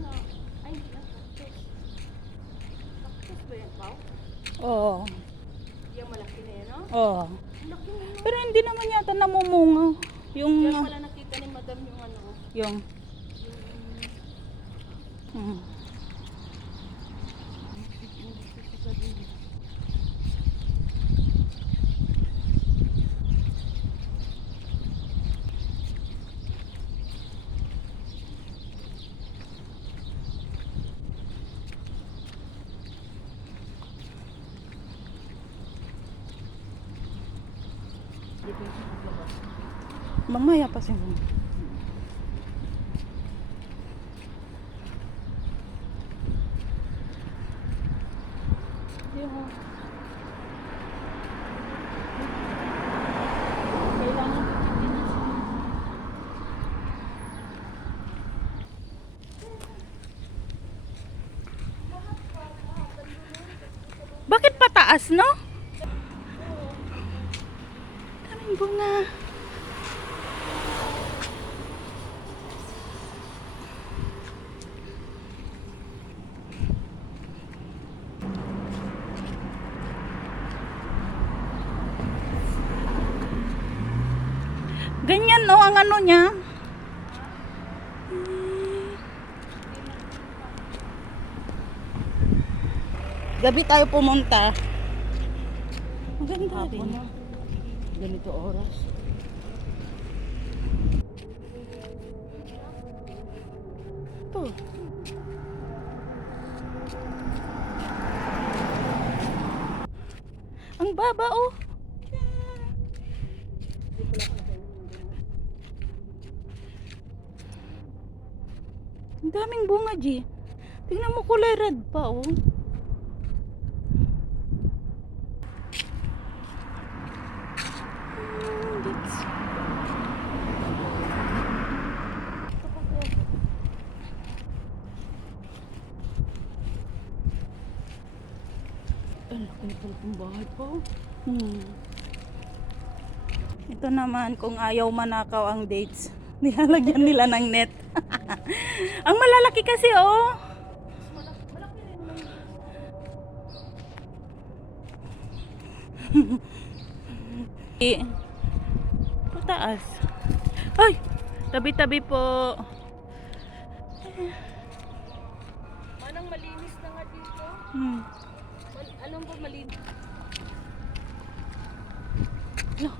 na. Ay, hindi na cactus. Cactus ba yan, Pao? Oo. Yung malaki na yan, no? Oo. Ang laki na, no? Pero hindi naman yata namumunga. Yung, Yan pala nakita ni Madam yung ano. yung, hmm. Mamaya pa siya. Yung kailangan pipiliin siya. Bakit pataas, no? Daming bunga. Ganyan, no, ang ano niya. Gabi tayo pumunta. Maganda rin. Ganito oras. Ito. Ang baba, oh. Ang daming bunga, G. Tingnan mo, kulay red pa, oh. Ang laki na pala kong bahay, Pao. Ito naman, kung ayaw manakaw ang dates, nilalagyan nila ng net. Ang malalaki kasi, oh. Malaki rin naman yun. Pataas. Ay! Tabi-tabi po. Manang malinis na nga dito. Hmm. Anong ba malinis? Lo.